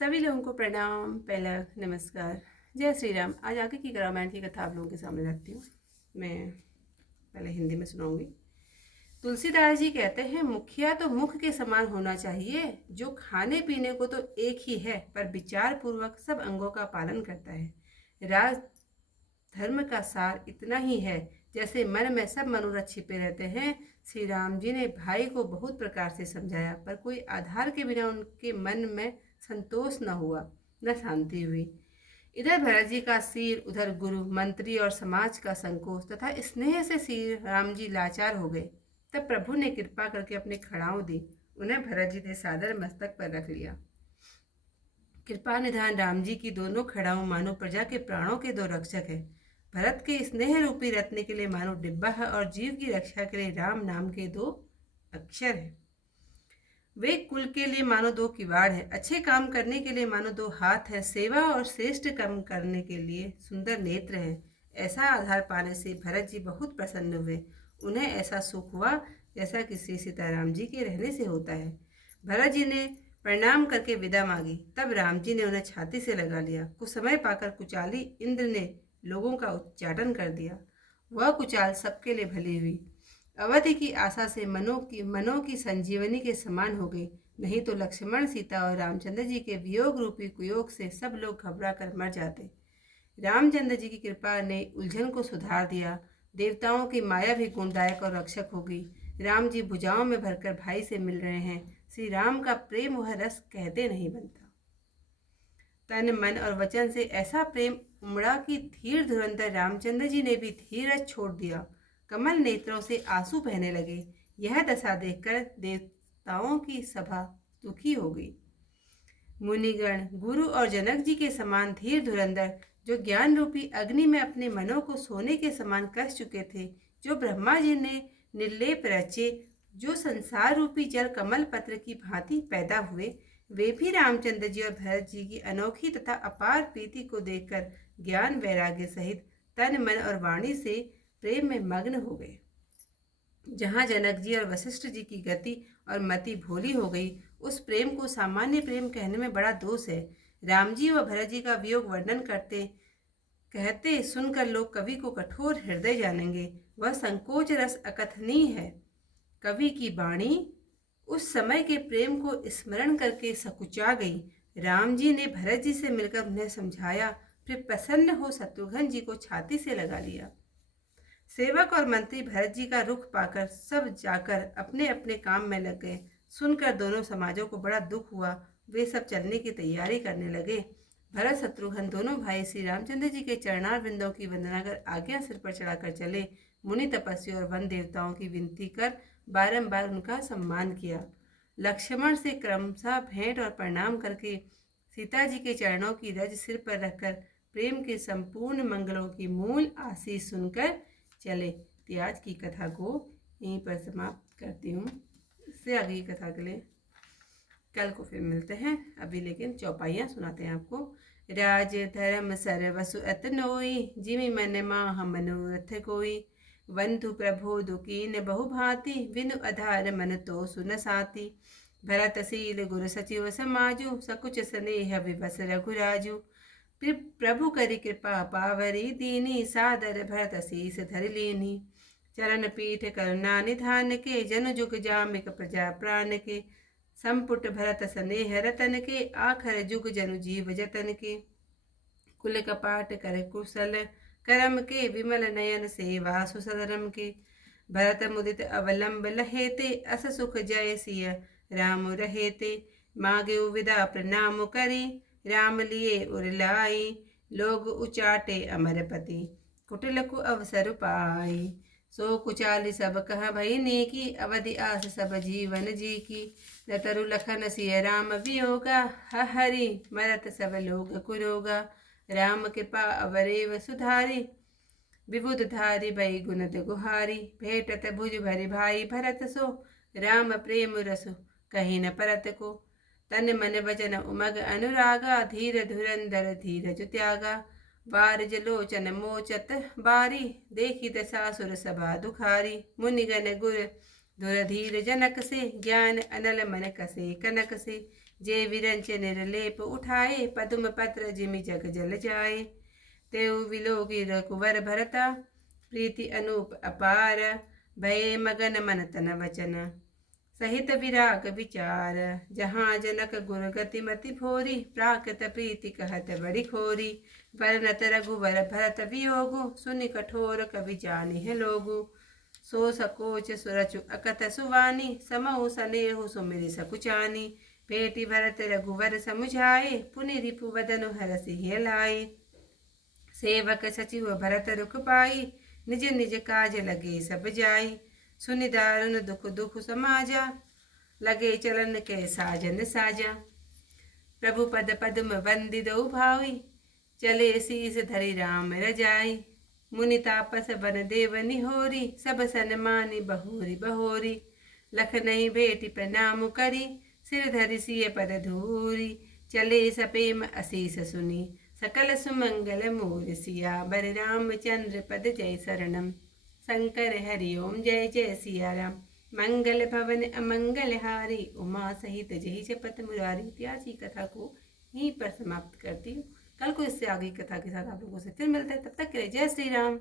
सभी लोगों को प्रणाम। पहला नमस्कार। जय श्री राम। आज आगे की रामायण की कथा आप लोगों के सामने रखती हूँ। मैं पहले हिंदी में सुनाऊंगी। तुलसीदास जी कहते हैं, मुखिया तो मुख के समान होना चाहिए, जो खाने पीने को तो एक ही है पर विचार पूर्वक सब अंगों का पालन करता है। राज धर्म का सार इतना ही है, जैसे मन में सब मनोरथ छिपे रहते हैं। श्री राम जी ने भाई को बहुत प्रकार से समझाया, पर कोई आधार के बिना उनके मन में संतोष न हुआ, न शांति हुई। इधर भरत जी का सिर, उधर गुरु मंत्री और समाज का संकोच तथा स्नेह से श्री राम जी लाचार हो गए। तब प्रभु ने कृपा करके अपने खड़ाऊ दी। उन्हें भरत जी ने सादर मस्तक पर रख लिया। कृपा निधान राम जी की दोनों खड़ाऊ मानो प्रजा के प्राणों के दो रक्षक है। भरत के स्नेह रूपी रत्न के लिए मानो डिब्बा है, और जीव की रक्षा के लिए राम नाम के दो अक्षर है। वे कुल के लिए मानो दो किवाड़ है, अच्छे काम करने के लिए मानो दो हाथ है, सेवा और श्रेष्ठ कर्म करने के लिए सुंदर नेत्र है। ऐसा आधार पाने से भरत जी बहुत प्रसन्न हुए। उन्हें ऐसा सुख हुआ जैसा कि श्री सीताराम जी के रहने से होता है। भरत जी ने प्रणाम करके विदा मांगी। तब राम जी ने उन्हें छाती से लगा लिया। कुछ समय पाकर कुचाली इंद्र ने लोगों का उच्चाटन कर दिया। वह कुचाल सबके लिए भली हुई। अवधि की आशा से मनों की संजीवनी के समान हो गई। नहीं तो लक्ष्मण, सीता और रामचंद्र जी के वियोग रूपी कुयोग से सब लोग घबरा कर मर जाते। रामचंद्र जी की कृपा ने उलझन को सुधार दिया। देवताओं की माया भी गुणदायक और रक्षक हो गई। राम जी भुजाओं में भरकर भाई से मिल रहे हैं। श्री राम का प्रेम वह रस कहते नहीं बनता। तन मन और वचन से ऐसा प्रेम उमड़ा कि धीर धुरंधर रामचंद्र जी ने भी धीरज छोड़ दिया। कमल नेत्रों से आंसू बहने लगे। यह दशा देखकर देवताओं की सभा दुखी हो गई। मुनिगण, गुरु और जनक जी के समान धीर धुरंधर, जो ज्ञान रूपी अग्नि में अपने मनों को सोने के समान कस चुके थे, जो ब्रह्मा जी ने निर्लेप रचे, जो संसार रूपी जल कमल पत्र की भांति पैदा हुए, वे भी रामचंद्र जी और भरत जी की अनोखी तथा अपार प्रीति को देखकर ज्ञान वैराग्य सहित तन मन और वाणी से प्रेम में मग्न हो गए। जहाँ जनक जी और वशिष्ठ जी की गति और मति भोली हो गई, उस प्रेम को सामान्य प्रेम कहने में बड़ा दोष है। राम जी व भरत जी का वियोग वर्णन करते कहते सुनकर लोग कवि को कठोर हृदय जानेंगे। वह संकोच रस अकथनीय है। कवि की वाणी उस समय के प्रेम को स्मरण करके सकुचा गई। राम जी ने भरत जी से मिलकर उन्हें समझाया, फिर प्रसन्न हो शत्रुघ्न जी को छाती से लगा लिया। सेवक और मंत्री भरत जी का रुख पाकर सब जाकर अपने अपने काम में लग गए। सुनकर दोनों समाजों को बड़ा दुख हुआ। वे सब चलने की तैयारी करने लगे। भरत शत्रुघ्न दोनों भाई श्री रामचंद्र जी के चरणार बिंदों की वंदना कर आज्ञा सिर पर चढ़ाकर चले। मुनि, तपस्वी और वन देवताओं की विनती कर बारंबार उनका सम्मान किया। लक्ष्मण से क्रमशः भेंट और प्रणाम करके सीता जी के चरणों की रज सिर पर रखकर प्रेम के संपूर्ण मंगलों की मूल आशीष सुनकर चले। तो आज की कथा को यहीं पर समाप्त करती हूँ। इससे आगे की कथा के लिए कल को फिर मिलते हैं। अभी लेकिन चौपाइयाँ सुनाते हैं आपको। राज धर्म सर्वसु अतनोई, जिमि मन माह मनोरथ कोई। बंधु प्रबोधु कीन बहु भांति, बिनु आधार मन तो सुन साति। भरतशील गुरु सचिव समाजु, सकुच स्नेह विवस रघुराजु। प्रभु करि कृपा पावरी दीनी, सादर भरत शीस धरि लीनी। चरण पीठ करुणा निधान के, जन जुग जामिक प्रजा प्राण के। संपुट भरत स्नेह रतन के, आखर जुग जनु जीव जतन के। कुल कपाट कर कुशल करम के, विमल नयन सेवा सुसदरम के। भरत मुदित अवलंब लहेते, अस सुख जय सिय राम रहेते। मागे विदा प्रणाम करी, राम लिए उरलाई। लोग उचाटे अमरपति, कुटिल को अवसर पाई। सो कुचाली सब कह भई नेकी, अवधि आस सब जीवन जी की। रतरु लखन सिय राम वियोगा, हरि मरत सब लोग कुरोगा। राम कृपा अवरेव सुधारी, विबुध धारी भई गुणत गुहारी। भेटत भुज भरि भाई भरत सो, राम प्रेम रसु कहीं न परत को। तन मन वचन उमग अनुरागा, धीर धुरंधर धीरज त्यागा। बारज लोचन मोचत बारी, देखी दशा सुर सभा दुखारी। मुनिगण गुर धुरधीर जनक से ज्ञान अनल मन कसे कनक से जे विरंच निर्लेप उठाए पदुम पत्र जिमि जग जल जाए तेउ विलोकी रघुवर भरता प्रीति अनूप अपार भये मगन मन तन वचन सहित विराग विचार जहाँ जनक गुर गति मति भोरी प्राकृत प्रीति कहत बड़ी खोरी वर्णत रघुवर भरत वियोगु सुनि कठोर कवि जानि है लोगु सो सकोच सुरचु अकत सुवानी समहु सनेहु सुमिरि सकुचानी भेटी भरत रघुवर समुझाए पुनि रिपु वदनु हरसि हियलाए सेवक सचिव भरत रुख पाई निज निज काज लगे सब जाई सुनि दारुन दुख दुख समाजा लगे चलन के साजन साजा प्रभु पद पद्म वंदिदो भावी चले शीस धरि राम रजाई मुनि तापस बन देव निहोरी सब सनमानि बहोरी बहोरी लख नहीं भेटी प्रणाम करी सिर धरि सिय पद धूरी चले सपेम असीस सुनी सकल सुमंगल मूल सिया बर रामचंद्र पद जय शरणम शंकर हरिओम जय जय सिया राम मंगल भवन अमंगल हारी उमा सहित जय जपत मुरारी। इतिहास की कथा को यहीं पर समाप्त करती हूँ। कल को इससे आगे कथा के साथ आप लोगों से फिर मिलते हैं। तब तक के लिए जय श्री राम।